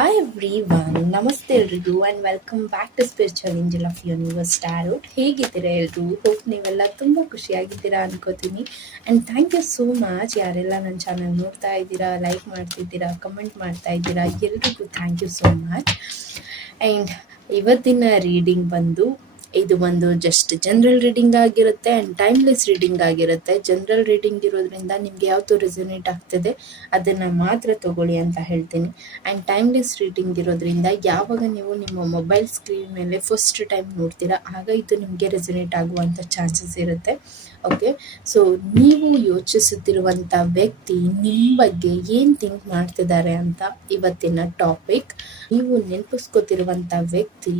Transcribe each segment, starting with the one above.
Hi everyone, ನಮಸ್ತೆ ಎಲ್ರಿಗೂ and welcome back to spiritual angel of universe tarot. ಹೇಗಿದ್ದೀರಾ ಎಲ್ರು? ಹೋಪ್ ನೀವೆಲ್ಲ ತುಂಬ ಖುಷಿಯಾಗಿದ್ದೀರಾ ಅನ್ಕೋತೀನಿ. And thank you so much ಯಾರೆಲ್ಲ ನನ್ನ ಚಾನಲ್ ನೋಡ್ತಾ ಇದ್ದೀರಾ, ಲೈಕ್ ಮಾಡ್ತಿದ್ದೀರಾ, ಕಮೆಂಟ್ ಮಾಡ್ತಾ ಇದ್ದೀರಾ, ಎಲ್ರಿಗೂ thank you so much. And ಇವತ್ತಿನ ರೀಡಿಂಗ್ ಬಂದು ಇದು ಒಂದು ಜಸ್ಟ್ ಜನರಲ್ ರೀಡಿಂಗ್ ಆಗಿರುತ್ತೆ ಆ್ಯಂಡ್ ಟೈಮ್ಲೆಸ್ ರೀಡಿಂಗ್ ಆಗಿರುತ್ತೆ. ಜನರಲ್ ರೀಡಿಂಗ್ ಇರೋದ್ರಿಂದ ನಿಮ್ಗೆ ಯಾವುದು ರೆಸೊನೇಟ್ ಆಗ್ತದೆ ಅದನ್ನು ಮಾತ್ರ ತಗೊಳ್ಳಿ ಅಂತ ಹೇಳ್ತೀನಿ. ಆ್ಯಂಡ್ ಟೈಮ್ಲೆಸ್ ರೀಡಿಂಗ್ ಇರೋದ್ರಿಂದ ಯಾವಾಗ ನೀವು ನಿಮ್ಮ ಮೊಬೈಲ್ ಸ್ಕ್ರೀನ್ ಮೇಲೆ ಫಸ್ಟ್ ಟೈಮ್ ನೋಡ್ತೀರಾ ಆಗ ಇದು ನಿಮಗೆ ರೆಸೊನೇಟ್ ಆಗುವಂಥ ಚಾನ್ಸಸ್ ಇರುತ್ತೆ. ಓಕೆ, ಸೊ ನೀವು ಯೋಚಿಸುತ್ತಿರುವಂಥ ವ್ಯಕ್ತಿ ನಿಮ್ಮ ಬಗ್ಗೆ ಏನು ಥಿಂಕ್ ಮಾಡ್ತಿದ್ದಾರೆ ಅಂತ ಇವತ್ತಿನ ಟಾಪಿಕ್. ನೀವು ನೆನಪಿಸ್ಕೋತಿರುವಂಥ ವ್ಯಕ್ತಿ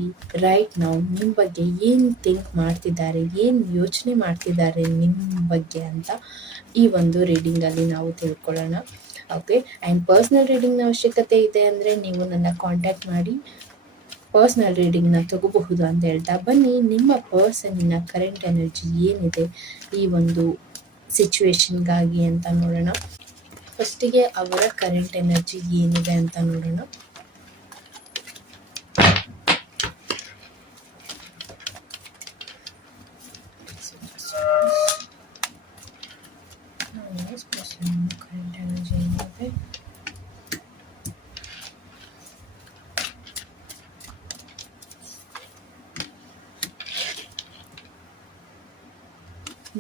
ರೈಟ್ ನಾವು ನಿಮ್ಮ ಬಗ್ಗೆ ಏನು ಥಿಂಕ್ ಮಾಡ್ತಿದ್ದಾರೆ, ಏನು ಯೋಚನೆ ಮಾಡ್ತಿದ್ದಾರೆ ನಿಮ್ಮ ಬಗ್ಗೆ ಅಂತ ಈ ಒಂದು ರೀಡಿಂಗಲ್ಲಿ ನಾವು ತಿಳ್ಕೊಳ್ಳೋಣ. ಓಕೆ, ಆ್ಯಂಡ್ ಪರ್ಸ್ನಲ್ ರೀಡಿಂಗ್ನ ಅವಶ್ಯಕತೆ ಇದೆ ಅಂದರೆ ನೀವು ನನ್ನ ಕಾಂಟ್ಯಾಕ್ಟ್ ಮಾಡಿ ಪರ್ಸ್ನಲ್ ರೀಡಿಂಗ್ನ ತಗೋಬಹುದು ಅಂತ ಹೇಳ್ತಾ ಬನ್ನಿ. ನಿಮ್ಮ ಪರ್ಸನ್ನಿನ ಕರೆಂಟ್ ಎನರ್ಜಿ ಏನಿದೆ ಈ ಒಂದು ಸಿಚುವೇಶನ್ಗಾಗಿ ಅಂತ ನೋಡೋಣ. ಫಸ್ಟಿಗೆ ಅವರ ಕರೆಂಟ್ ಎನರ್ಜಿ ಏನಿದೆ ಅಂತ ನೋಡೋಣ. ಕರೆಂಟ್ ಎನರ್ಜಿ ಏನಿದೆ,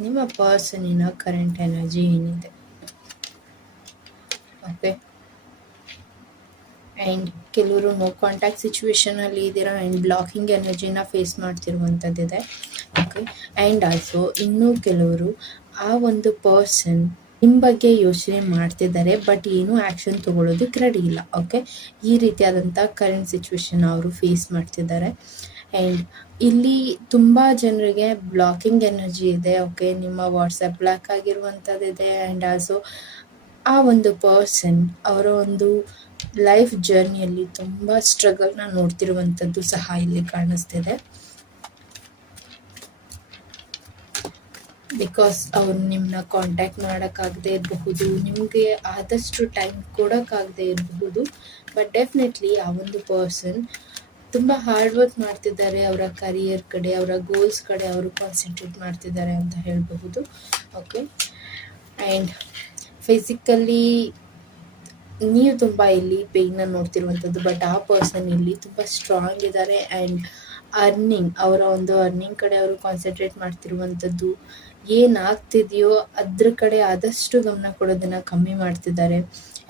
ನಿಮ್ಮ ಪರ್ಸನ್ನಿನ ಕರೆಂಟ್ ಎನರ್ಜಿ ಏನಿದೆ. ಓಕೆ, ಆ್ಯಂಡ್ ಕೆಲವರು ನೋ ಕಾಂಟ್ಯಾಕ್ಟ್ ಸಿಚುವೇಶನಲ್ಲಿ ಇದ್ದೀರಾ ಆ್ಯಂಡ್ ಬ್ಲಾಕಿಂಗ್ ಎನರ್ಜಿನ ಫೇಸ್ ಮಾಡ್ತಿರುವಂಥದ್ದಿದೆ. ಓಕೆ, ಆ್ಯಂಡ್ ಆಲ್ಸೋ ಇನ್ನೂ ಕೆಲವರು ಆ ಒಂದು ಪರ್ಸನ್ ನಿಮ್ಮ ಬಗ್ಗೆ ಯೋಚನೆ ಮಾಡ್ತಿದ್ದಾರೆ ಬಟ್ ಏನೂ ಆ್ಯಕ್ಷನ್ ತೊಗೊಳೋದಕ್ಕೆ ರೆಡಿ ಇಲ್ಲ. ಓಕೆ, ಈ ರೀತಿಯಾದಂಥ ಕರೆಂಟ್ ಸಿಚುವೇಶನ್ ಅವರು ಫೇಸ್ ಮಾಡ್ತಿದ್ದಾರೆ. ಆ್ಯಂಡ್ ಇಲ್ಲಿ ತುಂಬ ಜನರಿಗೆ ಬ್ಲಾಕಿಂಗ್ ಎನರ್ಜಿ ಇದೆ. ಓಕೆ, ನಿಮ್ಮ ವಾಟ್ಸಪ್ ಬ್ಲಾಕ್ ಆಗಿರುವಂಥದ್ದಿದೆ. ಆ್ಯಂಡ್ ಆಲ್ಸೋ ಆ ಒಂದು ಪರ್ಸನ್ ಅವರ ಒಂದು ಲೈಫ್ ಜರ್ನಿಯಲ್ಲಿ ತುಂಬ ಸ್ಟ್ರಗಲ್ನ ನೋಡ್ತಿರುವಂಥದ್ದು ಸಹ ಇಲ್ಲಿ ಕಾಣಿಸ್ತಿದೆ. ಬಿಕಾಸ್ ಅವ್ರು ನಿಮ್ಮನ್ನ ಕಾಂಟ್ಯಾಕ್ಟ್ ಮಾಡೋಕ್ಕಾಗದೇ ಇರಬಹುದು, ನಿಮಗೆ ಆದಷ್ಟು ಟೈಮ್ ಕೊಡೋಕ್ಕಾಗದೇ ಇರಬಹುದು. ಬಟ್ ಡೆಫಿನೆಟ್ಲಿ ಆ ಒಂದು ಪರ್ಸನ್ ತುಂಬ ಹಾರ್ಡ್ ವರ್ಕ್ ಮಾಡ್ತಿದ್ದಾರೆ. ಅವರ ಕರಿಯರ್ ಕಡೆ, ಅವರ ಗೋಲ್ಸ್ ಕಡೆ ಅವರು ಕಾನ್ಸಂಟ್ರೇಟ್ ಮಾಡ್ತಿದ್ದಾರೆ ಅಂತ ಹೇಳಬಹುದು. ಓಕೆ, ಆ್ಯಂಡ್ ಫಿಸಿಕಲಿ ನೀವು ತುಂಬ ಇಲ್ಲಿ ಪೇಯ್ನ ನೋಡ್ತಿರುವಂಥದ್ದು ಬಟ್ ಆ ಪರ್ಸನ್ ಇಲ್ಲಿ ತುಂಬ ಸ್ಟ್ರಾಂಗ್ ಇದ್ದಾರೆ. ಆ್ಯಂಡ್ ಅವರ ಒಂದು ಅರ್ನಿಂಗ್ ಕಡೆ ಅವರು ಕಾನ್ಸಂಟ್ರೇಟ್ ಮಾಡ್ತಿರುವಂಥದ್ದು, ಏನಾಗ್ತಿದೆಯೋ ಅದ್ರ ಕಡೆ ಆದಷ್ಟು ಗಮನ ಕೊಡೋದನ್ನು ಕಮ್ಮಿ ಮಾಡ್ತಿದ್ದಾರೆ.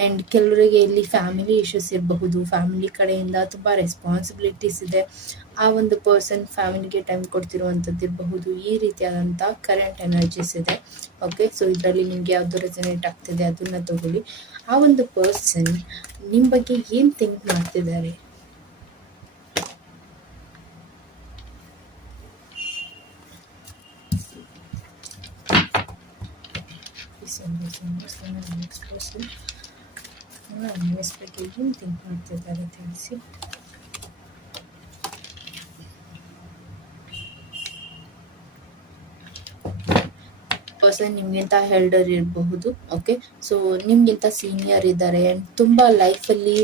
ಆ್ಯಂಡ್ ಕೆಲವರಿಗೆ ಇಲ್ಲಿ ಫ್ಯಾಮಿಲಿ ಇಶ್ಯೂಸ್ ಇರಬಹುದು, ಫ್ಯಾಮಿಲಿ ಕಡೆಯಿಂದ ತುಂಬ ರೆಸ್ಪಾನ್ಸಿಬಿಲಿಟೀಸ್ ಇದೆ. ಆ ಒಂದು ಪರ್ಸನ್ ಫ್ಯಾಮಿಲಿಗೆ ಟೈಮ್ ಕೊಡ್ತಿರುವಂಥದ್ದು ಇರಬಹುದು. ಈ ರೀತಿಯಾದಂಥ ಕರೆಂಟ್ ಎನರ್ಜೀಸ್ ಇದೆ. ಓಕೆ, ಸೊ ಇದರಲ್ಲಿ ನಿಮಗೆ ಯಾವುದು ರೆಸನೇಟ್ ಆಗ್ತಿದೆ ಅದನ್ನು ತಗೊಳ್ಳಿ. ಆ ಒಂದು ಪರ್ಸನ್ ನಿಮ್ಮ ಬಗ್ಗೆ ಏನು ಥಿಂಕ್ ಮಾಡ್ತಿದ್ದಾರೆ. ನೆಕ್ಸ್ಟ್ ಪರ್ಸನ್ ನ್ಯೂಸ್ ಬಗ್ಗೆ ಏನು ಥಿಂಕ್ ಮಾಡ್ತಿದ್ದಾರೆ ತಿಳಿಸಿ. ಪರ್ಸನ್ ನಿಮಗಿಂತ ಹೆಲ್ಡರ್ ಇರಬಹುದು. ಓಕೆ, ಸೊ ನಿಮಗಿಂತ ಸೀನಿಯರ್ ಇದ್ದಾರೆ ಆ್ಯಂಡ್ ತುಂಬ ಲೈಫಲ್ಲಿ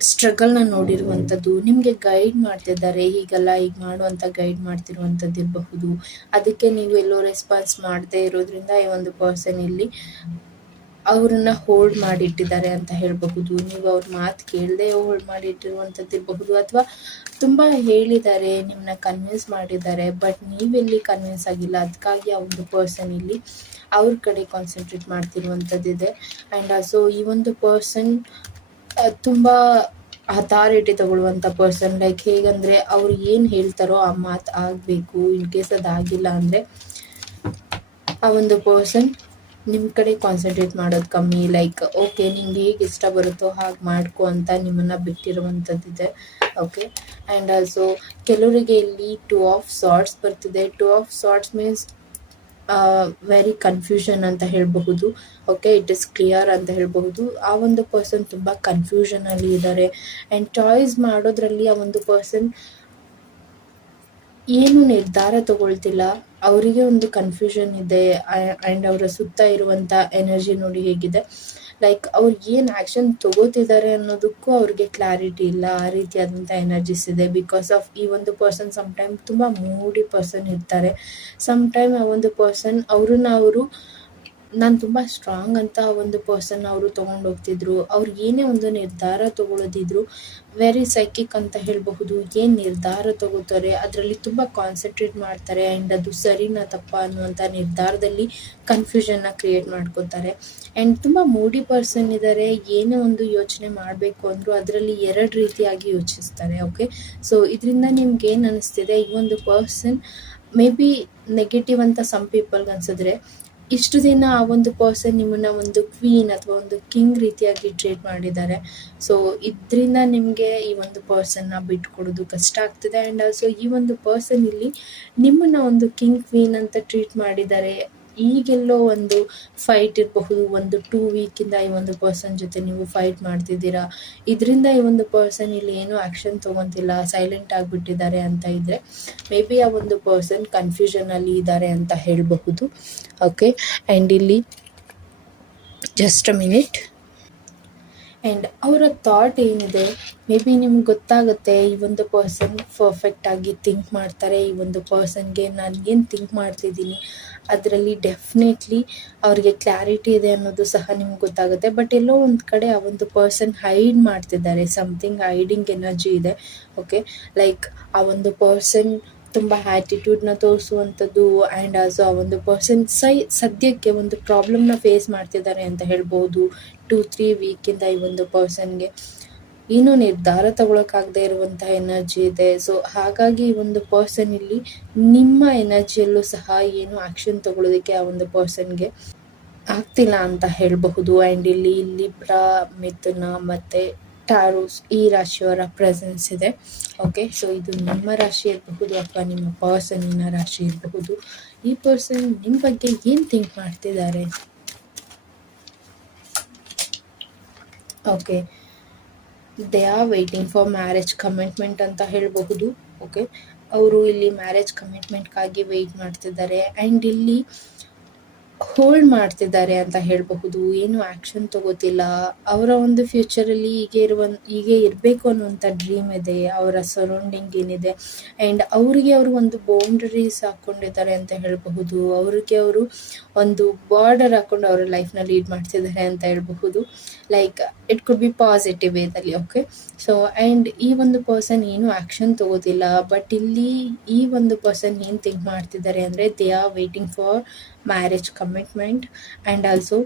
ಸ್ಟ್ರಗಲ್ನ ನೋಡಿರುವಂಥದ್ದು, ನಿಮಗೆ ಗೈಡ್ ಮಾಡ್ತಿದ್ದಾರೆ. ಹೀಗೆಲ್ಲ ಈಗ ಮಾಡುವಂಥ ಗೈಡ್ ಮಾಡ್ತಿರುವಂಥದ್ದು ಇರಬಹುದು. ಅದಕ್ಕೆ ನೀವು ಎಲ್ಲೋ ರೆಸ್ಪಾನ್ಸ್ ಮಾಡದೇ ಇರೋದ್ರಿಂದ ಈ ಒಂದು ಪರ್ಸನ್ ಇಲ್ಲಿ ಅವ್ರನ್ನ ಹೋಲ್ಡ್ ಮಾಡಿಟ್ಟಿದ್ದಾರೆ ಅಂತ ಹೇಳಬಹುದು. ನೀವು ಅವ್ರ ಮಾತು ಕೇಳದೆ ಹೋಲ್ಡ್ ಮಾಡಿಟ್ಟಿರುವಂಥದ್ದು ಇರಬಹುದು. ಅಥವಾ ತುಂಬ ಹೇಳಿದ್ದಾರೆ, ನಿಮ್ಮನ್ನ ಕನ್ವಿನ್ಸ್ ಮಾಡಿದ್ದಾರೆ ಬಟ್ ನೀವೆಲ್ಲಿ ಕನ್ವಿನ್ಸ್ ಆಗಿಲ್ಲ. ಅದಕ್ಕಾಗಿ ಆ ಒಂದು ಪರ್ಸನ್ ಇಲ್ಲಿ ಅವ್ರ ಕಡೆ ಕಾನ್ಸಂಟ್ರೇಟ್ ಮಾಡ್ತಿರುವಂಥದ್ದಿದೆ. ಆ್ಯಂಡ್ ಆಲ್ಸೋ ಈ ಒಂದು ಪರ್ಸನ್ ತುಂಬ ಅಥಾರಿಟಿ ತಗೊಳ್ಳುವಂಥ ಪರ್ಸನ್. ಲೈಕ್ ಹೇಗಂದರೆ ಅವ್ರು ಏನು ಹೇಳ್ತಾರೋ ಆ ಮಾತು ಆಗಬೇಕು. ಇನ್ ಕೇಸ್ ಅದಾಗಿಲ್ಲ ಅಂದರೆ ಆ ಒಂದು ಪರ್ಸನ್ ನಿಮ್ಮ ಕಡೆ ಕಾನ್ಸಂಟ್ರೇಟ್ ಮಾಡೋದು ಕಮ್ಮಿ. ಲೈಕ್ ಓಕೆ, ನಿಮ್ಗೆ ಹೇಗೆ ಇಷ್ಟ ಬರುತ್ತೋ ಹಾಗೆ ಮಾಡ್ಕೊ ಅಂತ ನಿಮ್ಮನ್ನು ಬಿಟ್ಟಿರುವಂಥದ್ದಿದೆ. ಓಕೆ, ಆ್ಯಂಡ್ ಆಲ್ಸೋ ಕೆಲವರಿಗೆ ಇಲ್ಲಿ 2 ಆಫ್ ಸಾರ್ಟ್ಸ್ ಬರ್ತಿದೆ. 2 of swords means very confusion ಅಂತ ಹೇಳಬಹುದು. ಓಕೆ, ಇಟ್ ಇಸ್ ಕ್ಲಿಯರ್ ಅಂತ ಹೇಳಬಹುದು. ಆ ಒಂದು ಪರ್ಸನ್ ತುಂಬ ಕನ್ಫ್ಯೂಷನಲ್ಲಿ ಇದ್ದಾರೆ. ಆ್ಯಂಡ್ ಚಾಯ್ಸ್ ಮಾಡೋದ್ರಲ್ಲಿ ಆ ಒಂದು ಪರ್ಸನ್ ಏನು ನಿರ್ಧಾರ ತಗೊಳ್ತಿಲ್ಲ. ಅವರಿಗೆ ಒಂದು ಕನ್ಫ್ಯೂಷನ್ ಇದೆ. ಆ್ಯಂಡ್ ಅವರ ಸುತ್ತ ಇರುವಂಥ ಎನರ್ಜಿ ನೋಡಿ ಹೇಗಿದೆ, ಲೈಕ್ ಅವ್ರು ಏನು ಆ್ಯಕ್ಷನ್ ತಗೋತಿದ್ದಾರೆ ಅನ್ನೋದಕ್ಕೂ ಅವ್ರಿಗೆ ಕ್ಲಾರಿಟಿ ಇಲ್ಲ. ಆ ರೀತಿಯಾದಂಥ ಎನರ್ಜೀಸ್ ಇದೆ. ಬಿಕಾಸ್ ಆಫ್ ಈ ಒಂದು ಪರ್ಸನ್ ಸಮ್ಟೈಮ್ ತುಂಬ ಮೂಡಿ ಪರ್ಸನ್ ಇರ್ತಾರೆ. ಸಮ್ಟೈಮ್ ಆ ಒಂದು ಪರ್ಸನ್ ಅವ್ರನ್ನ ಅವರು ನಾನು ತುಂಬ ಸ್ಟ್ರಾಂಗ್ ಅಂತ ಒಂದು ಪರ್ಸನ್ ಅವರು ತೊಗೊಂಡೋಗ್ತಿದ್ರು. ಅವ್ರು ಏನೇ ಒಂದು ನಿರ್ಧಾರ ತೊಗೊಳ್ಳೋದಿದ್ರು ವೆರಿ ಸೈಕಿಕ್ ಅಂತ ಹೇಳಬಹುದು. ಏನು ನಿರ್ಧಾರ ತಗೋತಾರೆ ಅದರಲ್ಲಿ ತುಂಬ ಕಾನ್ಸಂಟ್ರೇಟ್ ಮಾಡ್ತಾರೆ. ಆ್ಯಂಡ್ ಅದು ಸರಿನಾ ತಪ್ಪ ಅನ್ನುವಂಥ ನಿರ್ಧಾರದಲ್ಲಿ ಕನ್ಫ್ಯೂಷನ್ನ ಕ್ರಿಯೇಟ್ ಮಾಡ್ಕೋತಾರೆ. ಆ್ಯಂಡ್ ತುಂಬ ಮೂಡಿ ಪರ್ಸನ್ ಇದ್ದಾರೆ. ಏನೇ ಒಂದು ಯೋಚನೆ ಮಾಡಬೇಕು ಅಂದರೂ ಅದರಲ್ಲಿ 2 ರೀತಿಯಾಗಿ ಯೋಚಿಸ್ತಾರೆ. ಓಕೆ, ಸೊ ಇದರಿಂದ ನಿಮ್ಗೆ ಏನು ಅನ್ನಿಸ್ತಿದೆ, ಈ ಒಂದು ಪರ್ಸನ್ ಮೇ ಬಿ ನೆಗೆಟಿವ್ ಅಂತ ಸಮ್ ಪೀಪಲ್ಗೆ ಅನ್ಸಿದ್ರೆ, ಇಷ್ಟು ದಿನ ಆ ಒಂದು ಪರ್ಸನ್ ನಿಮ್ಮನ್ನ ಒಂದು ಕ್ವೀನ್ ಅಥವಾ ಒಂದು ಕಿಂಗ್ ರೀತಿಯಾಗಿ ಟ್ರೀಟ್ ಮಾಡಿದ್ದಾರೆ. ಸೊ ಇದರಿಂದ ನಿಮಗೆ ಈ ಒಂದು ಪರ್ಸನ್ನ ಬಿಟ್ಕೊಡೋದು ಕಷ್ಟ ಆಗ್ತದೆ. ಆ್ಯಂಡ್ ಆಲ್ಸೋ ಈ ಒಂದು ಪರ್ಸನ್ ಇಲ್ಲಿ ನಿಮ್ಮನ್ನ ಒಂದು ಕಿಂಗ್ ಕ್ವೀನ್ ಅಂತ ಟ್ರೀಟ್ ಮಾಡಿದ್ದಾರೆ. ಈಗೆಲ್ಲೋ ಒಂದು ಫೈಟ್ ಇರಬಹುದು. ಒಂದು 2 ವೀಕಿಂದ ಈ ಒಂದು ಪರ್ಸನ್ ಜೊತೆ ನೀವು ಫೈಟ್ ಮಾಡ್ತಿದ್ದೀರಾ. ಇದರಿಂದ ಈ ಒಂದು ಪರ್ಸನ್ ಇಲ್ಲಿ ಏನೂ ಆ್ಯಕ್ಷನ್ ತೊಗೊತಿಲ್ಲ, ಸೈಲೆಂಟ್ ಆಗಿಬಿಟ್ಟಿದ್ದಾರೆ ಅಂತ ಇದ್ದರೆ ಮೇ ಬಿ ಆ ಒಂದು ಪರ್ಸನ್ ಕನ್ಫ್ಯೂಷನಲ್ಲಿ ಇದ್ದಾರೆ ಅಂತ ಹೇಳಬಹುದು. ಓಕೆ, ಆ್ಯಂಡ್ ಇಲ್ಲಿ ಜಸ್ಟ್ ಅ ಮಿನಿಟ್. ಆ್ಯಂಡ್ ಅವರ ಥಾಟ್ ಏನಿದೆ ಮೇ ಬಿ ನಿಮ್ಗೆ ಗೊತ್ತಾಗುತ್ತೆ, ಈ ಒಂದು ಪರ್ಸನ್ ಪರ್ಫೆಕ್ಟಾಗಿ ಥಿಂಕ್ ಮಾಡ್ತಾರೆ. ಈ ಒಂದು ಪರ್ಸನ್ಗೆ ನಾನು ಏನು ಥಿಂಕ್ ಮಾಡ್ತಿದ್ದೀನಿ ಅದರಲ್ಲಿ ಡೆಫಿನೆಟ್ಲಿ ಅವ್ರಿಗೆ ಕ್ಲಾರಿಟಿ ಇದೆ ಅನ್ನೋದು ಸಹ ನಿಮ್ಗೆ ಗೊತ್ತಾಗುತ್ತೆ. ಬಟ್ ಎಲ್ಲೋ ಒಂದು ಕಡೆ ಆ ಒಂದು ಪರ್ಸನ್ ಹೈಡ್ ಮಾಡ್ತಿದ್ದಾರೆ. ಸಮಥಿಂಗ್ ಹೈಡಿಂಗ್ ಎನರ್ಜಿ ಇದೆ. ಓಕೆ, ಲೈಕ್ ಆ ಒಂದು ಪರ್ಸನ್ ತುಂಬ ಆ್ಯಟಿಟ್ಯೂಡ್ನ ತೋರಿಸುವಂಥದ್ದು. ಆ್ಯಂಡ್ ಆಲ್ಸೋ ಆ ಒಂದು ಪರ್ಸನ್ ಸದ್ಯಕ್ಕೆ ಒಂದು ಪ್ರಾಬ್ಲಮ್ನ ಫೇಸ್ ಮಾಡ್ತಿದ್ದಾರೆ ಅಂತ ಹೇಳ್ಬೋದು. 2-3 ವೀಕಿಂದ ಈ ಒಂದು ಪರ್ಸನ್ಗೆ ಏನೂ ನಿರ್ಧಾರ ತಗೊಳಕ್ಕಾಗದೇ ಇರುವಂಥ ಎನರ್ಜಿ ಇದೆ. ಸೊ ಹಾಗಾಗಿ ಈ ಒಂದು ಪರ್ಸನ್ ಇಲ್ಲಿ ನಿಮ್ಮ ಎನರ್ಜಿಯಲ್ಲೂ ಸಹ ಏನು ಆ್ಯಕ್ಷನ್ ತಗೊಳ್ಳೋದಕ್ಕೆ ಆ ಒಂದು ಪರ್ಸನ್ಗೆ ಆಗ್ತಿಲ್ಲ ಅಂತ ಹೇಳಬಹುದು. ಆ್ಯಂಡ್ ಇಲ್ಲಿ ಲಿಬ್ರಾ, ಮಿಥುನ ಮತ್ತು ಟಾರೋಸ್ ಈ ರಾಶಿಯವರ ಪ್ರೆಸೆನ್ಸ್ ಇದೆ. ಓಕೆ, ಸೊ ಇದು ನಿಮ್ಮ ರಾಶಿ ಇರಬಹುದು ಅಥವಾ ನಿಮ್ಮ ಪರ್ಸನ್ನಿನ ರಾಶಿ ಇರಬಹುದು. ಈ ಪರ್ಸನ್ ನಿಮ್ಮ ಬಗ್ಗೆ ಏನು ಥಿಂಕ್ ಮಾಡ್ತಿದ್ದಾರೆ? Okay, they are waiting for marriage commitment ಅಂತ ಹೇಳಬಹುದು. ಓಕೆ, ಅವರು ಇಲ್ಲಿ ಮ್ಯಾರೇಜ್ ಕಮಿಟ್ಮೆಂಟ್ಗಾಗಿ ವೆಯ್ಟ್ ಮಾಡ್ತಿದ್ದಾರೆ. ಆ್ಯಂಡ್ ಇಲ್ಲಿ ಹೋಲ್ಡ್ ಮಾಡ್ತಿದ್ದಾರೆ ಅಂತ ಹೇಳಬಹುದು. ಏನು ಆ್ಯಕ್ಷನ್ ತಗೋತಿಲ್ಲ. ಅವರ ಒಂದು ಫ್ಯೂಚರಲ್ಲಿ ಹೀಗೆ ಇರಬೇಕು ಅನ್ನುವಂಥ ಡ್ರೀಮ್ ಇದೆ. ಅವರ ಸರೌಂಡಿಂಗ್ ಏನಿದೆ ಆ್ಯಂಡ್ ಅವರಿಗೆ ಅವರು ಒಂದು ಬೌಂಡರೀಸ್ ಹಾಕ್ಕೊಂಡಿದ್ದಾರೆ ಅಂತ ಹೇಳಬಹುದು. ಅವ್ರಿಗೆ ಅವರು ಒಂದು ಬಾರ್ಡರ್ ಹಾಕ್ಕೊಂಡು ಅವರ ಲೈಫ್ನ ಲೀಡ್ ಮಾಡ್ತಿದ್ದಾರೆ ಅಂತ ಹೇಳಬಹುದು. Like it could be positive ವೇದಲ್ಲಿ. ಓಕೆ, ಸೊ ಆ್ಯಂಡ್ ಈ ಒಂದು ಪರ್ಸನ್ ಏನು ಆ್ಯಕ್ಷನ್ ತಗೋತಿಲ್ಲ. ಬಟ್ ಇಲ್ಲಿ ಈ ಒಂದು ಪರ್ಸನ್ ಏನು ಥಿಂಕ್ ಮಾಡ್ತಿದ್ದಾರೆ ಅಂದರೆ they are waiting for marriage commitment. And also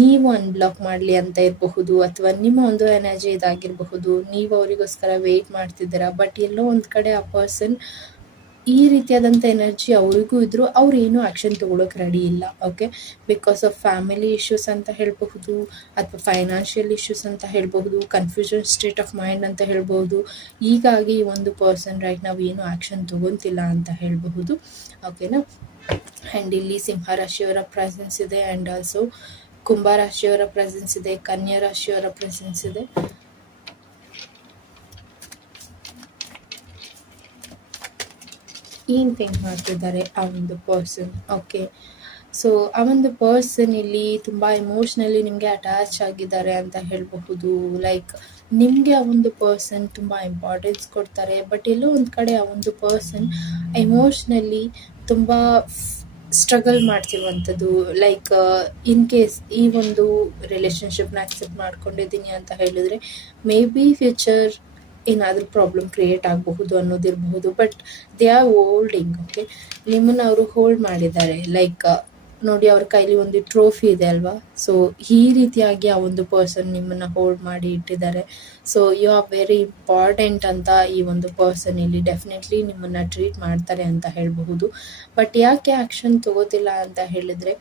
ನೀವು ಅನ್ಬ್ಲಾಕ್ ಮಾಡಲಿ ಅಂತ ಇರಬಹುದು, ಅಥವಾ ನಿಮ್ಮ ಒಂದು ಎನರ್ಜಿ ಇದಾಗಿರಬಹುದು. ನೀವು ಅವರಿಗೋಸ್ಕರ ವೆಯ್ಟ್ ಮಾಡ್ತಿದ್ದೀರಾ. ಬಟ್ ಎಲ್ಲೋ ಒಂದು ಕಡೆ ಆ ಪರ್ಸನ್ ಈ ರೀತಿಯಾದಂಥ ಎನರ್ಜಿ ಅವರಿಗೂ ಇದ್ದರೂ ಅವ್ರು ಏನೂ ಆ್ಯಕ್ಷನ್ ತೊಗೊಳಕ್ಕೆ ರೆಡಿ ಇಲ್ಲ. Okay, because of family issues ಅಂತ ಹೇಳಬಹುದು, ಅಥವಾ ಫೈನಾನ್ಷಿಯಲ್ ಇಶ್ಯೂಸ್ ಅಂತ ಹೇಳಬಹುದು, ಕನ್ಫ್ಯೂಷನ್ ಸ್ಟೇಟ್ ಆಫ್ ಮೈಂಡ್ ಅಂತ ಹೇಳ್ಬೋದು. ಹೀಗಾಗಿ ಈ ಒಂದು ಪರ್ಸನ್ ರೈಟ್ ನಾವು ಏನೂ ಆ್ಯಕ್ಷನ್ ತೊಗೊತಿಲ್ಲ ಅಂತ ಹೇಳಬಹುದು. ಓಕೆನಾ. ಆ್ಯಂಡ್ ಇಲ್ಲಿ ಸಿಂಹ ರಾಶಿಯವರ ಪ್ರೆಸೆನ್ಸ್ ಇದೆ. ಆ್ಯಂಡ್ ಆಲ್ಸೋ ಕುಂಭ ರಾಶಿಯವರ ಪ್ರೆಸೆನ್ಸ್ ಇದೆ. ಕನ್ಯಾ ರಾಶಿಯವರ ಪ್ರೆಸೆನ್ಸ್ ಇದೆ. ಏನು ಥಿಂಕ್ ಮಾಡ್ತಿದ್ದಾರೆ ಆ ಒಂದು ಪರ್ಸನ್? ಓಕೆ, ಸೊ ಆ ಒಂದು ಪರ್ಸನ್ ಇಲ್ಲಿ ತುಂಬ ಎಮೋಷ್ನಲಿ ನಿಮಗೆ ಅಟ್ಯಾಚ್ ಆಗಿದ್ದಾರೆ ಅಂತ ಹೇಳಬಹುದು. ಲೈಕ್ ನಿಮಗೆ ಆ ಒಂದು ಪರ್ಸನ್ ತುಂಬ ಇಂಪಾರ್ಟೆನ್ಸ್ ಕೊಡ್ತಾರೆ. ಬಟ್ ಎಲ್ಲೋ ಒಂದು ಕಡೆ ಆ ಒಂದು ಪರ್ಸನ್ ಎಮೋಷ್ನಲಿ ತುಂಬ ಸ್ಟ್ರಗಲ್ ಮಾಡ್ತಿರುವಂಥದ್ದು. ಲೈಕ್ ಇನ್ ಕೇಸ್ ಈ ಒಂದು ರಿಲೇಷನ್ಶಿಪ್ನ ಆಕ್ಸೆಪ್ಟ್ ಮಾಡ್ಕೊಂಡಿದ್ದೀನಿ ಅಂತ ಹೇಳಿದ್ರೆ ಮೇ ಬಿ ಫ್ಯೂಚರ್ ಏನಾದರೂ ಪ್ರಾಬ್ಲಮ್ ಕ್ರಿಯೇಟ್ ಆಗಬಹುದು ಅನ್ನೋದಿರಬಹುದು. But they are holding. Okay, ನಿಮ್ಮನ್ನು ಅವರು ಹೋಲ್ಡ್ ಮಾಡಿದ್ದಾರೆ. ಲೈಕ್ ನೋಡಿ, ಅವ್ರ ಕೈಲಿ ಒಂದು ಟ್ರೋಫಿ ಇದೆ ಅಲ್ವಾ. ಸೊ ಈ ರೀತಿಯಾಗಿ ಆ ಒಂದು ಪರ್ಸನ್ ನಿಮ್ಮನ್ನು ಹೋಲ್ಡ್ ಮಾಡಿ ಇಟ್ಟಿದ್ದಾರೆ. So you are very important ಅಂತ ಈ ಒಂದು ಪರ್ಸನ್ ಇಲ್ಲಿ ಡೆಫಿನೆಟ್ಲಿ ನಿಮ್ಮನ್ನು ಟ್ರೀಟ್ ಮಾಡ್ತಾರೆ ಅಂತ ಹೇಳಬಹುದು. ಬಟ್ ಯಾಕೆ ಆ್ಯಕ್ಷನ್ ತಗೋತಿಲ್ಲ ಅಂತ ಹೇಳಿದರೆ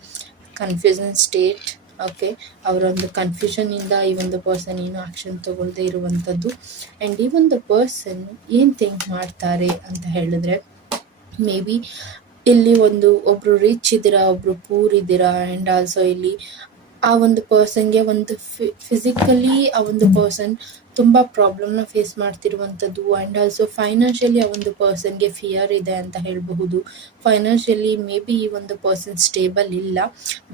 ಕನ್ಫ್ಯೂಷನ್ ಸ್ಟೇಟ್. ಓಕೆ, ಅವರೊಂದು ಕನ್ಫ್ಯೂಷನಿಂದ ಈ ಒಂದು ಪರ್ಸನ್ ಏನು ಆ್ಯಕ್ಷನ್ ತಗೊಳ್ಳದೆ ಇರುವಂಥದ್ದು. ಆ್ಯಂಡ್ ಈ ಒಂದು ಪರ್ಸನ್ ಏನು ಥಿಂಕ್ ಮಾಡ್ತಾರೆ ಅಂತ ಹೇಳಿದ್ರೆ ಮೇ ಬಿ ಇಲ್ಲಿ ಒಬ್ಬರು ರಿಚ್ ಇದ್ದೀರಾ, ಒಬ್ಬರು ಪೂರ್ ಇದ್ದೀರಾ. ಆ್ಯಂಡ್ ಆಲ್ಸೋ ಇಲ್ಲಿ ಆ ಒಂದು ಪರ್ಸನ್ಗೆ ಒಂದು ಫಿಸಿಕಲಿ ಆ ಒಂದು ಪರ್ಸನ್ ತುಂಬ ಪ್ರಾಬ್ಲಮ್ನ ಫೇಸ್ ಮಾಡ್ತಿರುವಂಥದ್ದು. ಆ್ಯಂಡ್ ಆಲ್ಸೋ ಫೈನಾನ್ಷಿಯಲಿ ಆ ಒಂದು ಪರ್ಸನ್ಗೆ ಫಿಯರ್ ಇದೆ ಅಂತ ಹೇಳಬಹುದು. ಫೈನಾನ್ಷಿಯಲಿ ಮೇ ಬಿ ಈ ಒಂದು ಪರ್ಸನ್ ಸ್ಟೇಬಲ್ ಇಲ್ಲ,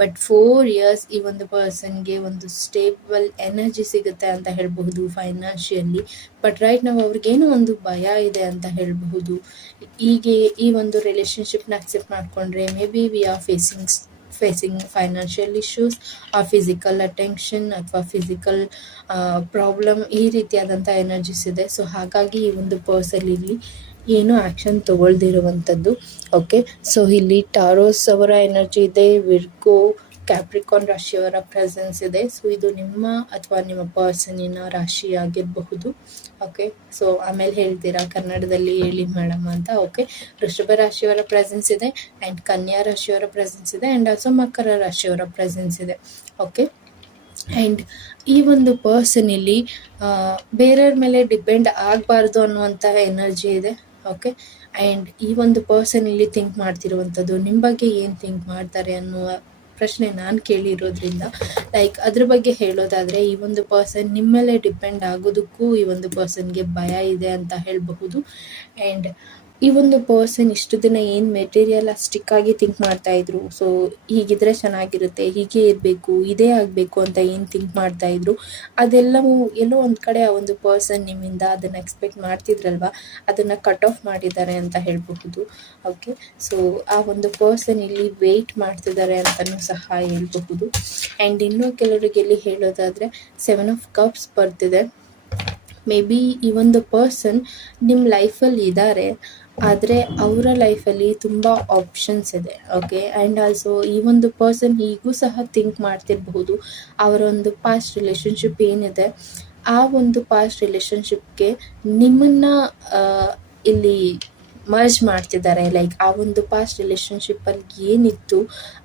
ಬಟ್ 4 years ಈ ಒಂದು ಪರ್ಸನ್ಗೆ ಒಂದು ಸ್ಟೇಬಲ್ ಎನರ್ಜಿ ಸಿಗುತ್ತೆ ಅಂತ ಹೇಳಬಹುದು ಫೈನಾನ್ಷಿಯಲಿ. ಬಟ್ ರೈಟ್ ನಾವು ಅವ್ರಿಗೇನೋ ಒಂದು ಭಯ ಇದೆ ಅಂತ ಹೇಳಬಹುದು. ಹೀಗೆ ಈ ಒಂದು ರಿಲೇಷನ್ಶಿಪ್ನ ಅಕ್ಸೆಪ್ಟ್ ಮಾಡಿಕೊಂಡ್ರೆ may be we are facing financial issues, ಆ ಫಿಸಿಕಲ್ ಅಟೆನ್ಷನ್ ಅಥವಾ ಫಿಸಿಕಲ್ ಪ್ರಾಬ್ಲಮ್, ಈ ರೀತಿಯಾದಂಥ ಎನರ್ಜಿಸ್ ಇದೆ. ಸೊ ಹಾಗಾಗಿ ಈ ಒಂದು ಪರ್ಸನ್ ಇಲ್ಲಿ ಏನೂ ಆ್ಯಕ್ಷನ್ ತೊಗೊಳ್ದಿರುವಂಥದ್ದು. ಓಕೆ, ಸೊ ಇಲ್ಲಿ ಟಾರೋಸ್ ಅವರ ಎನರ್ಜಿ ಇದೆ, ವಿರ್ಗೋ ಕ್ಯಾಪ್ರಿಕಾನ್ ರಾಶಿಯವರ ಪ್ರೆಸೆನ್ಸ್ ಇದೆ. ಸೊ ಇದು ನಿಮ್ಮ ಅಥವಾ ನಿಮ್ಮ ಪರ್ಸನಿನ ರಾಶಿ ಆಗಿರಬಹುದು. ಓಕೆ, ಸೊ ಆಮೇಲೆ ಹೇಳ್ತೀರಾ ಕನ್ನಡದಲ್ಲಿ ಹೇಳಿ ಮೇಡಮ್ ಅಂತ. ಓಕೆ, ವೃಷಭ ರಾಶಿಯವರ ಪ್ರೆಸೆನ್ಸ್ ಇದೆ, ಆ್ಯಂಡ್ ಕನ್ಯಾ ರಾಶಿಯವರ ಪ್ರೆಸೆನ್ಸ್ ಇದೆ, ಆ್ಯಂಡ್ ಆಲ್ಸೋ ಮಕರ ರಾಶಿಯವರ ಪ್ರೆಸೆನ್ಸ್ ಇದೆ. ಓಕೆ, ಆ್ಯಂಡ್ ಈ ಒಂದು ಪರ್ಸನ್ ಇಲ್ಲಿ ಬೇರೆಯವ್ರ ಮೇಲೆ ಡಿಪೆಂಡ್ ಆಗಬಾರ್ದು ಅನ್ನುವಂತಹ ಎನರ್ಜಿ ಇದೆ. ಓಕೆ, ಆ್ಯಂಡ್ ಈ ಒಂದು ಪರ್ಸನ್ ಇಲ್ಲಿ ಥಿಂಕ್ ಮಾಡ್ತಿರುವಂಥದ್ದು ನಿಮ್ಮ ಬಗ್ಗೆ ಏನು ಥಿಂಕ್ ಮಾಡ್ತಾರೆ ಅನ್ನುವ ಪ್ರಶ್ನೆ ನಾನು ಕೇಳಿರೋದ್ರಿಂದ ಲೈಕ್ ಅದ್ರ ಬಗ್ಗೆ ಹೇಳೋದಾದರೆ ಈ ಒಂದು ಪರ್ಸನ್ ನಿಮ್ಮ ಮೇಲೆ ಡಿಪೆಂಡ್ ಆಗೋದಕ್ಕೂ ಈ ಒಂದು ಪರ್ಸನ್ಗೆ ಭಯ ಇದೆ ಅಂತ ಹೇಳಬಹುದು. ಆ್ಯಂಡ್ ಈ ಒಂದು ಪರ್ಸನ್ ಇಷ್ಟು ದಿನ ಏನು ಮೆಟೀರಿಯಲಿಸ್ಟಿಕ್ ಆಗಿ ಥಿಂಕ್ ಮಾಡ್ತಾಯಿದ್ರು, ಸೊ ಹೀಗಿದ್ರೆ ಚೆನ್ನಾಗಿರುತ್ತೆ, ಹೀಗೆ ಇರಬೇಕು, ಇದೇ ಆಗಬೇಕು ಅಂತ ಏನು ಥಿಂಕ್ ಮಾಡ್ತಾಯಿದ್ರು, ಅದೆಲ್ಲವೂ ಎಲ್ಲೋ ಒಂದು ಕಡೆ ಆ ಒಂದು ಪರ್ಸನ್ ನಿಮ್ಮಿಂದ ಅದನ್ನು ಎಕ್ಸ್ಪೆಕ್ಟ್ ಮಾಡ್ತಿದ್ರಲ್ವ, ಅದನ್ನು ಕಟ್ ಆಫ್ ಮಾಡಿದ್ದಾರೆ ಅಂತ ಹೇಳಬಹುದು. ಓಕೆ, ಸೊ ಆ ಒಂದು ಪರ್ಸನ್ ಇಲ್ಲಿ ವೆಯ್ಟ್ ಮಾಡ್ತಿದ್ದಾರೆ ಅಂತಲೂ ಸಹ ಹೇಳ್ಬಹುದು. ಆ್ಯಂಡ್ ಇನ್ನೂ ಕೆಲವರಿಗೆ ಇಲ್ಲಿ ಹೇಳೋದಾದರೆ 7 of Cups ಬರ್ತಿದೆ. ಮೇ ಬಿ ಈ ಒಂದು ಪರ್ಸನ್ ನಿಮ್ಮ ಲೈಫಲ್ಲಿ ಇದ್ದಾರೆ, ಆದರೆ ಅವರ ಲೈಫಲ್ಲಿ ತುಂಬ ಆಪ್ಷನ್ಸ್ ಇದೆ. ಓಕೆ, ಆ್ಯಂಡ್ ಆಲ್ಸೋ ಈ ಒಂದು ಪರ್ಸನ್ ಈಗೂ ಸಹ ಥಿಂಕ್ ಮಾಡ್ತಿರಬಹುದು ಅವರ ಒಂದು ಪಾಸ್ಟ್ ರಿಲೇಷನ್ಶಿಪ್ ಏನಿದೆ, ಆ ಒಂದು ಪಾಸ್ಟ್ ರಿಲೇಷನ್ಶಿಪ್ಗೆ ನಿಮ್ಮನ್ನು ಇಲ್ಲಿ ಮರ್ಜ್ ಮಾಡ್ತಿದ್ದಾರೆ. ಲೈಕ್ ಆ ಒಂದು ಪಾಸ್ಟ್ ರಿಲೇಷನ್ಶಿಪ್ಪಲ್ಲಿ ಏನಿತ್ತು,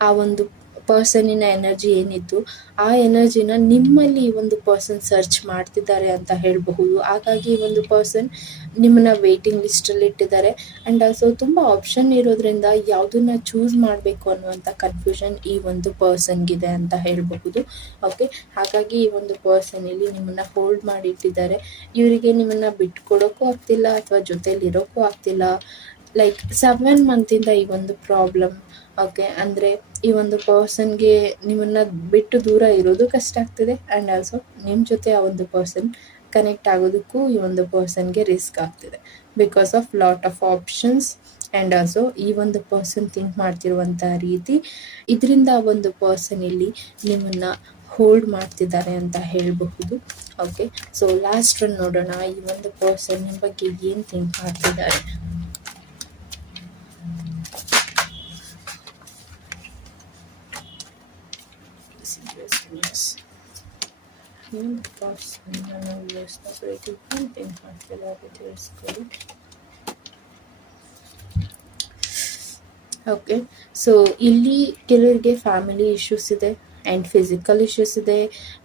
ಆ ಒಂದು ಪರ್ಸನಿನ ಎನರ್ಜಿ ಏನಿತ್ತು, ಆ ಎನರ್ಜಿನ ನಿಮ್ಮಲ್ಲಿ ಈ ಒಂದು ಪರ್ಸನ್ ಸರ್ಚ್ ಮಾಡ್ತಿದ್ದಾರೆ ಅಂತ ಹೇಳಬಹುದು. ಹಾಗಾಗಿ ಈ ಒಂದು ಪರ್ಸನ್ ನಿಮ್ಮನ್ನ ವೇಟಿಂಗ್ ಲಿಸ್ಟಲ್ಲಿ ಇಟ್ಟಿದ್ದಾರೆ. ಆ್ಯಂಡ್ ಆಲ್ಸೋ ತುಂಬ ಆಪ್ಷನ್ ಇರೋದ್ರಿಂದ ಯಾವುದನ್ನ ಚೂಸ್ ಮಾಡಬೇಕು ಅನ್ನುವಂಥ ಕನ್ಫ್ಯೂಷನ್ ಈ ಒಂದು ಪರ್ಸನ್ಗಿದೆ ಅಂತ ಹೇಳಬಹುದು. ಓಕೆ, ಹಾಗಾಗಿ ಈ ಒಂದು ಪರ್ಸನ್ ಇಲ್ಲಿ ನಿಮ್ಮನ್ನು ಹೋಲ್ಡ್ ಮಾಡಿ ಇಟ್ಟಿದ್ದಾರೆ. ಇವರಿಗೆ ನಿಮ್ಮನ್ನು ಬಿಟ್ಕೊಡೋಕ್ಕೂ ಆಗ್ತಿಲ್ಲ ಅಥವಾ ಜೊತೇಲಿ ಇರೋಕ್ಕೂ ಆಗ್ತಿಲ್ಲ. ಲೈಕ್ 7 ಮಂತಿಂದ ಈ ಒಂದು ಪ್ರಾಬ್ಲಮ್. ಓಕೆ, ಅಂದರೆ ಈ ಒಂದು ಪರ್ಸನ್ಗೆ ನಿಮ್ಮನ್ನು ಬಿಟ್ಟು ದೂರ ಇರೋದು ಕಷ್ಟ ಆಗ್ತಿದೆ, ಆ್ಯಂಡ್ ಆಲ್ಸೋ ನಿಮ್ಮ ಜೊತೆ ಆ ಒಂದು ಪರ್ಸನ್ ಕನೆಕ್ಟ್ ಆಗೋದಕ್ಕೂ ಈ ಒಂದು ಪರ್ಸನ್ಗೆ ರಿಸ್ಕ್ ಆಗ್ತಿದೆ because of lot of options. And also ಈ ಒಂದು ಪರ್ಸನ್ ಥಿಂಕ್ ಮಾಡ್ತಿರುವಂಥ ರೀತಿ, ಇದರಿಂದ ಒಂದು ಪರ್ಸನ್ ಇಲ್ಲಿ ನಿಮ್ಮನ್ನು ಹೋಲ್ಡ್ ಮಾಡ್ತಿದ್ದಾರೆ ಅಂತ ಹೇಳಬಹುದು. ಓಕೆ, ಸೊ ಲಾಸ್ಟ್ ಒನ್ ನೋಡೋಣ, ಈ ಒಂದು ಪರ್ಸನ್ ನಿಮ್ಮ ಬಗ್ಗೆ ಏನು ಥಿಂಕ್ ಮಾಡ್ತಿದ್ದಾರೆ. ಓಕೆ, ಸೊ ಇಲ್ಲಿ ಕೆಲವರಿಗೆ ಫ್ಯಾಮಿಲಿ ಇಶ್ಯೂಸ್ ಇದೆ ಆ್ಯಂಡ್ ಫಿಸಿಕಲ್ ಇಶ್ಯೂಸ್ ಇದೆ.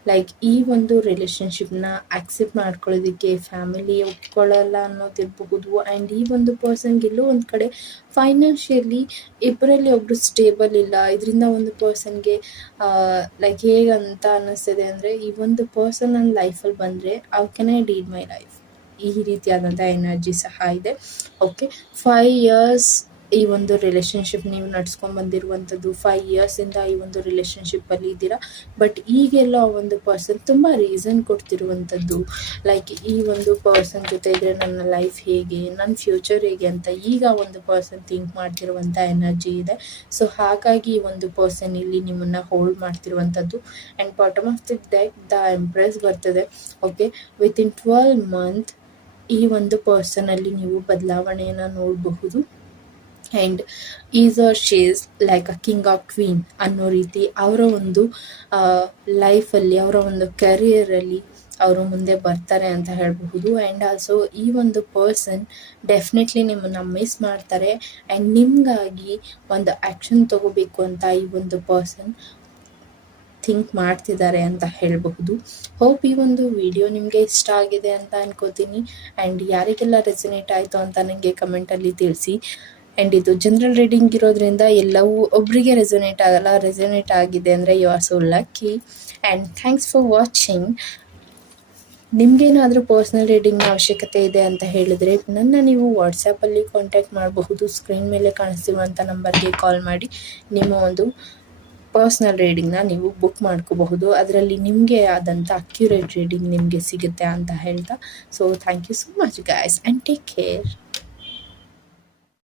ಲೈಕ್ ಈ ಒಂದು ರಿಲೇಷನ್ಶಿಪ್ನ ಆಕ್ಸೆಪ್ಟ್ ಮಾಡ್ಕೊಳ್ಳೋದಕ್ಕೆ ಫ್ಯಾಮಿಲಿ ಒಪ್ಕೊಳ್ಳಲ್ಲ ಅನ್ನೋದಿರಬಹುದು. ಆ್ಯಂಡ್ ಈ ಒಂದು ಪರ್ಸನ್ಗೆಲ್ಲೂ ಒಂದು ಕಡೆ ಫೈನಾನ್ಷಿಯಲಿ ಇಬ್ಬರಲ್ಲಿ ಒಬ್ಬರು ಸ್ಟೇಬಲ್ ಇಲ್ಲ. ಇದರಿಂದ ಒಂದು ಪರ್ಸನ್ಗೆ ಲೈಕ್ ಹೇಗಂತ ಅನ್ನಿಸ್ತಿದೆ ಅಂದರೆ, ಈ ಒಂದು ಪರ್ಸನ್ ನನ್ನ ಲೈಫಲ್ಲಿ ಬಂದರೆ how can I lead my life, ಈ ರೀತಿಯಾದಂಥ ಎನರ್ಜಿ ಸಹ ಇದೆ. ಓಕೆ, 5 years ಈ ಒಂದು ರಿಲೇಷನ್ಶಿಪ್ ನೀವು ನಡ್ಸ್ಕೊಂಡು ಬಂದಿರುವಂಥದ್ದು, 5 yearsಯಿಂದ ಈ ಒಂದು ರಿಲೇಷನ್ಶಿಪ್ಪಲ್ಲಿ ಇದ್ದೀರಾ. ಬಟ್ ಈಗೆಲ್ಲ ಒಂದು ಪರ್ಸನ್ ತುಂಬ ರೀಸನ್ ಕೊಡ್ತಿರುವಂಥದ್ದು, ಲೈಕ್ ಈ ಒಂದು ಪರ್ಸನ್ ಜೊತೆ ಇದ್ದರೆ ನನ್ನ ಲೈಫ್ ಹೇಗೆ, ನನ್ನ ಫ್ಯೂಚರ್ ಹೇಗೆ ಅಂತ ಈಗ ಒಂದು ಪರ್ಸನ್ ಥಿಂಕ್ ಮಾಡ್ತಿರುವಂಥ ಎನರ್ಜಿ ಇದೆ. ಸೊ ಹಾಗಾಗಿ ಈ ಒಂದು ಪರ್ಸನ್ ಇಲ್ಲಿ ನಿಮ್ಮನ್ನು ಹೋಲ್ಡ್ ಮಾಡ್ತಿರುವಂಥದ್ದು. And bottom of the deck the empress ಬರ್ತದೆ. ಓಕೆ, ವಿತಿನ್ 12 months ಈ ಒಂದು ಪರ್ಸನಲ್ಲಿ ನೀವು ಬದಲಾವಣೆಯನ್ನು ನೋಡಬಹುದು. And he's or she's like a king of queen ಅನ್ನೋ ರೀತಿ ಅವರ ಒಂದು ಲೈಫಲ್ಲಿ, ಅವರ ಒಂದು ಕರಿಯರಲ್ಲಿ ಅವರು ಮುಂದೆ ಬರ್ತಾರೆ ಅಂತ ಹೇಳಬಹುದು. ಆ್ಯಂಡ್ ಆಲ್ಸೋ ಈ ಒಂದು ಪರ್ಸನ್ ಡೆಫಿನೆಟ್ಲಿ ನಿಮ್ಮನ್ನು ಮಿಸ್ ಮಾಡ್ತಾರೆ. ಆ್ಯಂಡ್ ನಿಮಗಾಗಿ ಒಂದು ಆ್ಯಕ್ಷನ್ ತಗೋಬೇಕು ಅಂತ ಈ ಒಂದು ಪರ್ಸನ್ ಥಿಂಕ್ ಮಾಡ್ತಿದ್ದಾರೆ ಅಂತ ಹೇಳಬಹುದು. ಹೋಪ್ ಈ ಒಂದು ವಿಡಿಯೋ ನಿಮಗೆ ಇಷ್ಟ ಆಗಿದೆ ಅಂತ ಅನ್ಕೋತೀನಿ. ಆ್ಯಂಡ್ ಯಾರಿಗೆಲ್ಲ ರೆಸನೇಟ್ ಆಯಿತು ಅಂತ ನನಗೆ ಕಮೆಂಟಲ್ಲಿ ತಿಳಿಸಿ. ಆ್ಯಂಡ್ ಇದು ಜನರಲ್ ರೀಡಿಂಗ್ ಇರೋದ್ರಿಂದ ಎಲ್ಲವೂ ಒಬ್ಬರಿಗೆ ರೆಸೊನೇಟ್ ಆಗಲ್ಲ. ರೆಸೊನೇಟ್ ಆಗಿದೆ ಅಂದರೆ you are so lucky. And thanks for watching. ನಿಮಗೇನಾದರೂ ಪರ್ಸ್ನಲ್ ರೀಡಿಂಗ್ನ ಅವಶ್ಯಕತೆ ಇದೆ ಅಂತ ಹೇಳಿದರೆ ನೀವು ವಾಟ್ಸಪ್ಪಲ್ಲಿ ಕಾಂಟ್ಯಾಕ್ಟ್ ಮಾಡಬಹುದು. ಸ್ಕ್ರೀನ್ ಮೇಲೆ ಕಾಣಿಸ್ತಿರುವಂಥ ನಂಬರ್ಗೆ ಕಾಲ್ ಮಾಡಿ ನಿಮ್ಮ ಒಂದು ಪರ್ಸ್ನಲ್ ರೀಡಿಂಗ್ನ ನೀವು ಬುಕ್ ಮಾಡ್ಕೋಬಹುದು. ಅದರಲ್ಲಿ ನಿಮಗೆ ಆದಂಥ ಅಕ್ಯುರೇಟ್ ರೀಡಿಂಗ್ ನಿಮಗೆ ಸಿಗುತ್ತೆ ಅಂತ ಹೇಳ್ತಾ, so thank you so much guys and take care.